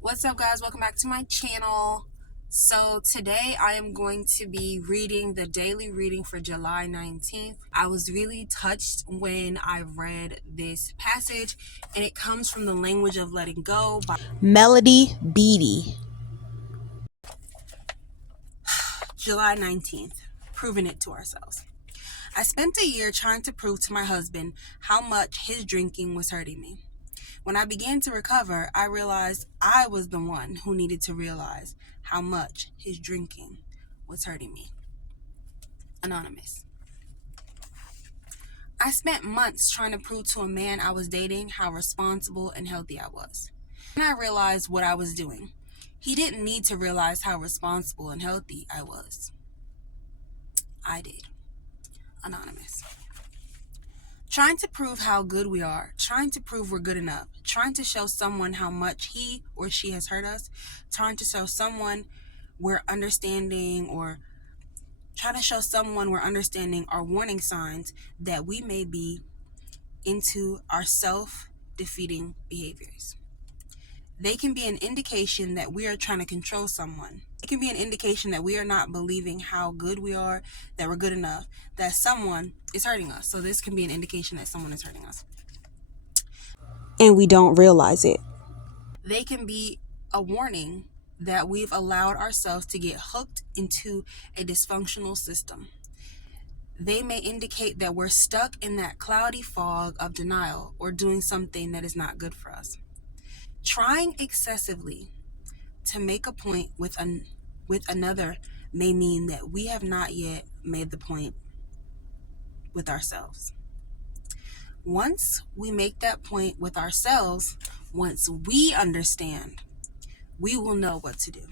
What's up, guys? Welcome back to my channel. So today I am going to be reading the daily reading for July 19th. I was really touched when I read this passage, and it comes from The Language of Letting Go by Melody Beatty. July 19th, proving it to ourselves. I spent a year trying to prove to my husband how much his drinking was hurting me. When I began to recover, I realized I was the one who needed to realize how much his drinking was hurting me. Anonymous. I spent months trying to prove to a man I was dating how responsible and healthy I was. And I realized what I was doing. He didn't need to realize how responsible and healthy I was. I did. Anonymous. Trying to prove how good we are, trying to prove we're good enough, trying to show someone how much he or she has hurt us, trying to show someone we're understanding, or trying to show someone we're understanding are warning signs that we may be into our self-defeating behaviors. They can be an indication that we are trying to control someone. It can be an indication that we are not believing how good we are, that we're good enough, that someone is hurting us. So this can be an indication that someone is hurting us. And we don't realize it. They can be a warning that we've allowed ourselves to get hooked into a dysfunctional system. They may indicate that we're stuck in that cloudy fog of denial or doing something that is not good for us. Trying excessively to make a point with another may mean that we have not yet made the point with ourselves. Once we make that point with ourselves, once we understand, we will know what to do.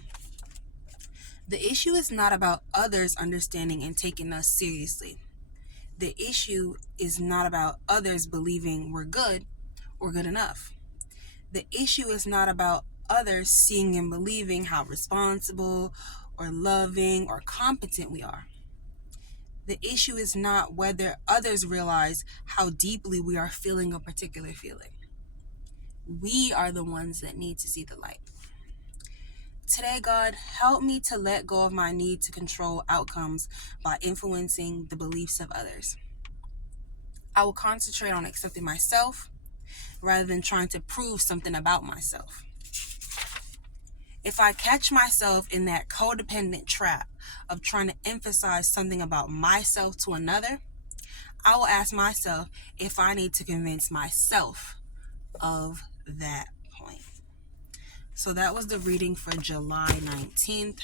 The issue is not about others understanding and taking us seriously. The issue is not about others believing we're good or good enough. The issue is not about others seeing and believing how responsible or loving or competent we are. The issue is not whether others realize how deeply we are feeling a particular feeling. We are the ones that need to see the light. Today, God, help me to let go of my need to control outcomes by influencing the beliefs of others. I will concentrate on accepting myself rather than trying to prove something about myself. If I catch myself in that codependent trap of trying to emphasize something about myself to another, I will ask myself if I need to convince myself of that point. So that was the reading for July 19th.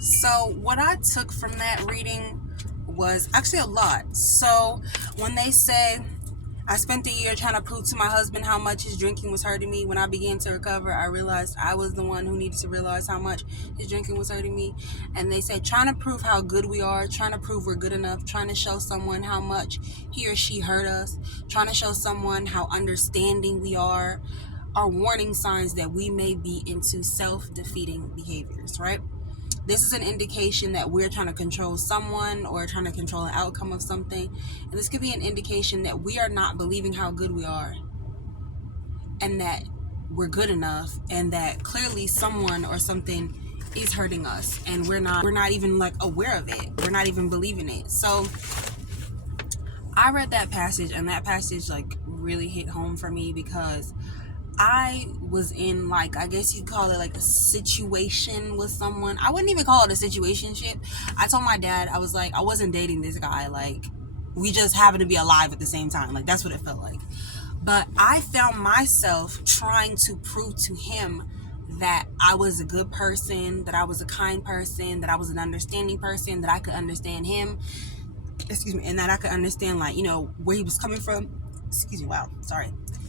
So what I took from that reading was actually a lot. So when they say, I spent a year trying to prove to my husband how much his drinking was hurting me. When I began to recover, I realized I was the one who needed to realize how much his drinking was hurting me. And they say, trying to prove how good we are, trying to prove we're good enough, trying to show someone how much he or she hurt us, trying to show someone how understanding we are warning signs that we may be into self-defeating behaviors, right? This is an indication that we're trying to control someone or trying to control an outcome of something. And this could be an indication that we are not believing how good we are and that we're good enough, and that clearly someone or something is hurting us and we're not even like aware of it. We're not even believing it. So I read that passage, and that passage like really hit home for me because I was in, like, I guess you'd call it like a situation with someone. I wouldn't even call it a situationship. I told my dad, I was like, I wasn't dating this guy. Like, we just happened to be alive at the same time. Like, that's what it felt like. But I found myself trying to prove to him that I was a good person, that I was a kind person, that I was an understanding person, that I could understand him. And that I could understand, like, where he was coming from.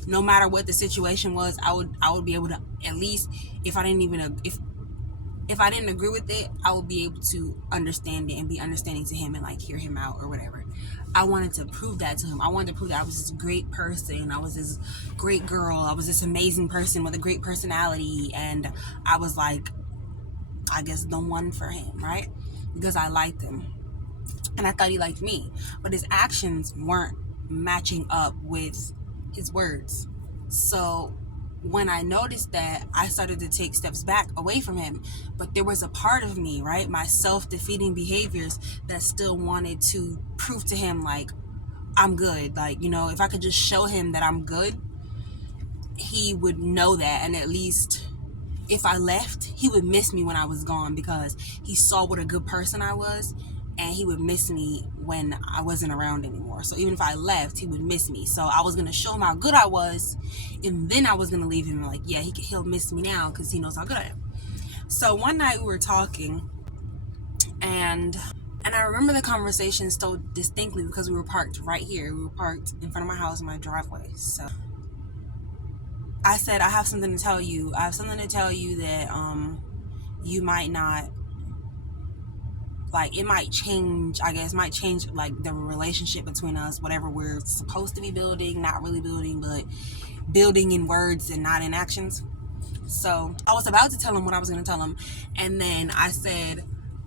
No matter what the situation was, I would be able to, at least if I didn't agree with it, I would be able to understand it and be understanding to him and like hear him out or whatever. I wanted to prove that to him. I wanted to prove that I was this great person. I was this great girl. I was this amazing person with a great personality. And I was like, I guess the one for him, right? Because I liked him. And I thought he liked me. But his actions weren't matching up with his words. So when I noticed that, I started to take steps back away from him. But there was a part of me, right, my self-defeating behaviors, that still wanted to prove to him, like, I'm good. Like, if I could just show him that I'm good, he would know that. And at least if I left, he would miss me when I was gone, because he saw what a good person I was, and he would miss me when I wasn't around anymore. So even if I left, he would miss me. So I was going to show him how good I was, and then I was going to leave him, like, yeah, he'll miss me now because he knows how good I am. So one night we were talking, and I remember the conversation so distinctly because we were parked right here. We were parked in front of my house in my driveway. So I said, I have something to tell you. I have something to tell you that you might not, like, it might change, I guess, might change, like, the relationship between us, whatever we're supposed to be building, not really building, but building in words and not in actions. So I was about to tell him what I was going to tell him, and then I said,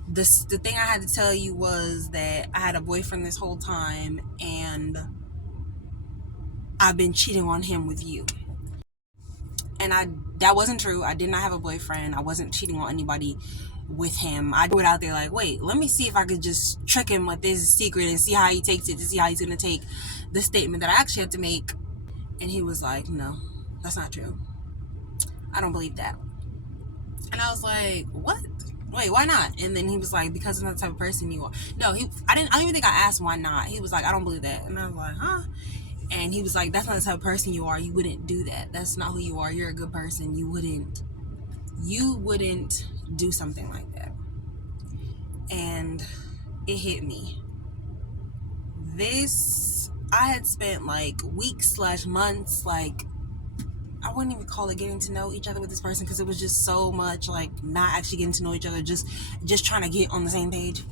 the thing I had to tell you was that I had a boyfriend this whole time, and I've been cheating on him with you. And that wasn't true. I did not have a boyfriend. I wasn't cheating on anybody with him. I threw it out there like, wait, let me see if I could just trick him with this secret and see how he takes it, to see how he's going to take the statement that I actually have to make. And he was like, no, that's not true. I don't believe that. And I was like, what? Wait, why not? And then he was like, because I'm not the type of person you are. No, I don't even think I asked why not. He was like, I don't believe that. And I was like, huh? And he was like, that's not the type of person you are. You wouldn't do that. That's not who you are. You're a good person. You wouldn't do something like that. And it hit me. I had spent like weeks/months, like, I wouldn't even call it getting to know each other with this person, because it was just so much like not actually getting to know each other, just trying to get on the same page.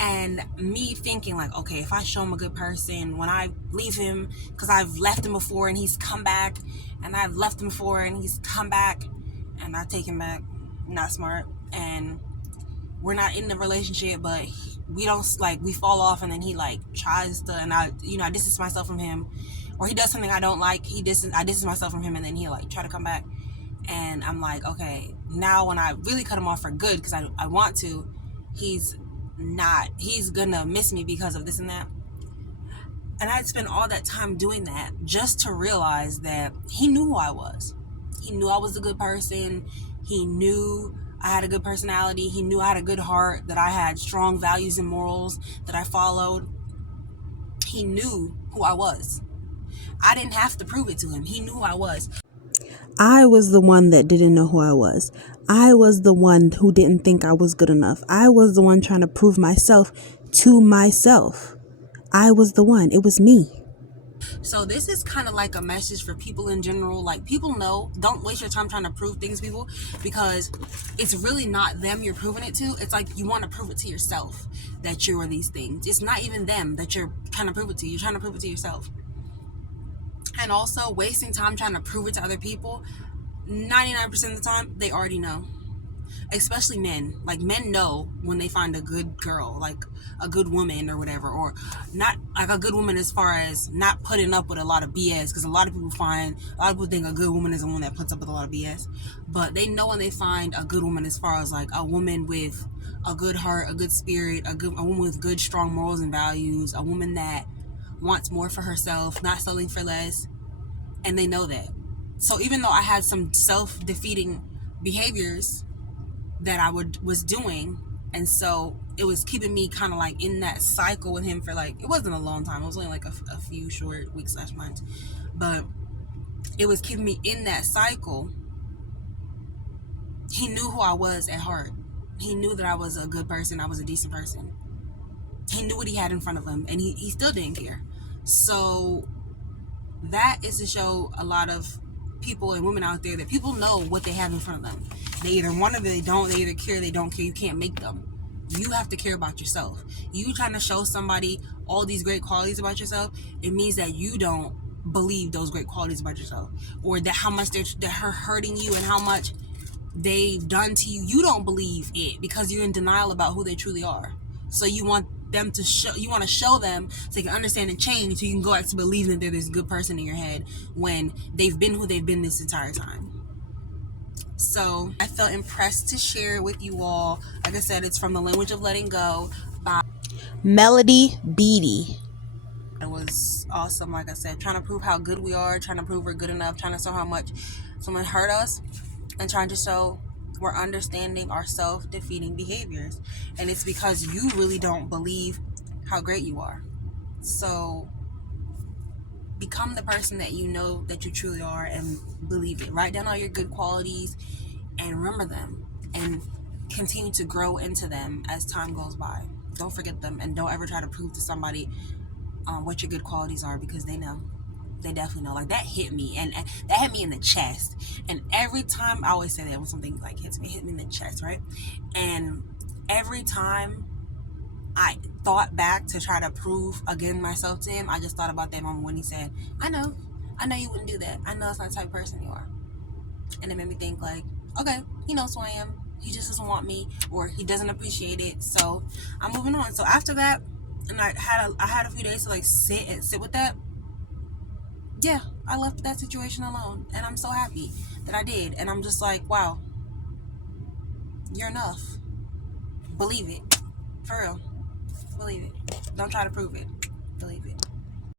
And me thinking like, okay, if I show him a good person, when I leave him, because I've left him before and he's come back, and I've left him before and he's come back, and I take him back, not smart. And we're not in the relationship, but we don't, like, we fall off, and then he like tries to, and I distance myself from him, or he does something I don't like, I distance myself from him, and then he like try to come back. And I'm like, okay, now when I really cut him off for good, because I want to, he's gonna miss me because of this and that. And I'd spent all that time doing that just to realize that he knew who I was. He knew I was a good person. He knew I had a good personality. He knew I had a good heart, that I had strong values and morals that I followed. He knew who I was. I didn't have to prove it to him. He knew who I was. I was the one that didn't know who I was. I was the one who didn't think I was good enough. I was the one trying to prove myself to myself. I was the one. It was me. So this is kind of like a message for people in general. Like, people know, don't waste your time trying to prove things to people, because it's really not them you're proving it to. It's like you want to prove it to yourself that you're these things. It's not even them that you're trying to prove it to. You're trying to prove it to yourself. And also, wasting time trying to prove it to other people, 99% of the time, they already know. Especially men. Like, men know when they find a good girl, like a good woman or whatever, or not, like a good woman as far as not putting up with a lot of BS, because a lot of people think a good woman is a woman that puts up with a lot of BS. But they know when they find a good woman as far as like a woman with a good heart, a good spirit, a woman with good strong morals and values, a woman that wants more for herself, not settling for less. And they know that. So even though I had some self-defeating behaviors that I was doing, and so it was keeping me kind of like in that cycle with him for like, it wasn't a long time, it was only like a few short weeks/months, but it was keeping me in that cycle. He knew who I was at heart. He knew that I was a good person, I was a decent person. He knew what he had in front of him, and he still didn't care. So that is to show a lot of people and women out there that people know what they have in front of them. They either want it or they don't. They either care or they don't care. You can't make them. You have to care about yourself. You trying to show somebody all these great qualities about yourself, it means that you don't believe those great qualities about yourself, or that how much they're hurting you and how much they've done to you. You don't believe it because you're in denial about who they truly are. So you want them to show, you want to show them so they can understand and change, so you can go back to believing that they're this good person in your head when they've been who they've been this entire time. So I felt impressed to share it with you all. Like I said, it's from The Language of Letting Go by Melody Beattie. It was awesome. Like I said, trying to prove how good we are, trying to prove we're good enough, trying to show how much someone hurt us, and trying to show we're understanding our self-defeating behaviors. And it's because you really don't believe how great you are. So become the person that you know that you truly are and believe it. Write down all your good qualities and remember them and continue to grow into them as time goes by. Don't forget them, and don't ever try to prove to somebody what your good qualities are, because they know. They definitely know. Like, that hit me, and that hit me in the chest. And every time, I always say that when something like hit me in the chest, right? And every time I thought back to try to prove again myself to him, I just thought about that moment when he said, I know you wouldn't do that. I know that's not the type of person you are. And it made me think, like, okay, he knows who I am. He just doesn't want me, or he doesn't appreciate it. So I'm moving on. So after that, and I had a few days to like sit with that. Yeah, I left that situation alone, and I'm so happy that I did. And I'm just like, wow, you're enough. Believe it, for real. Believe it. Don't try to prove it. Believe it.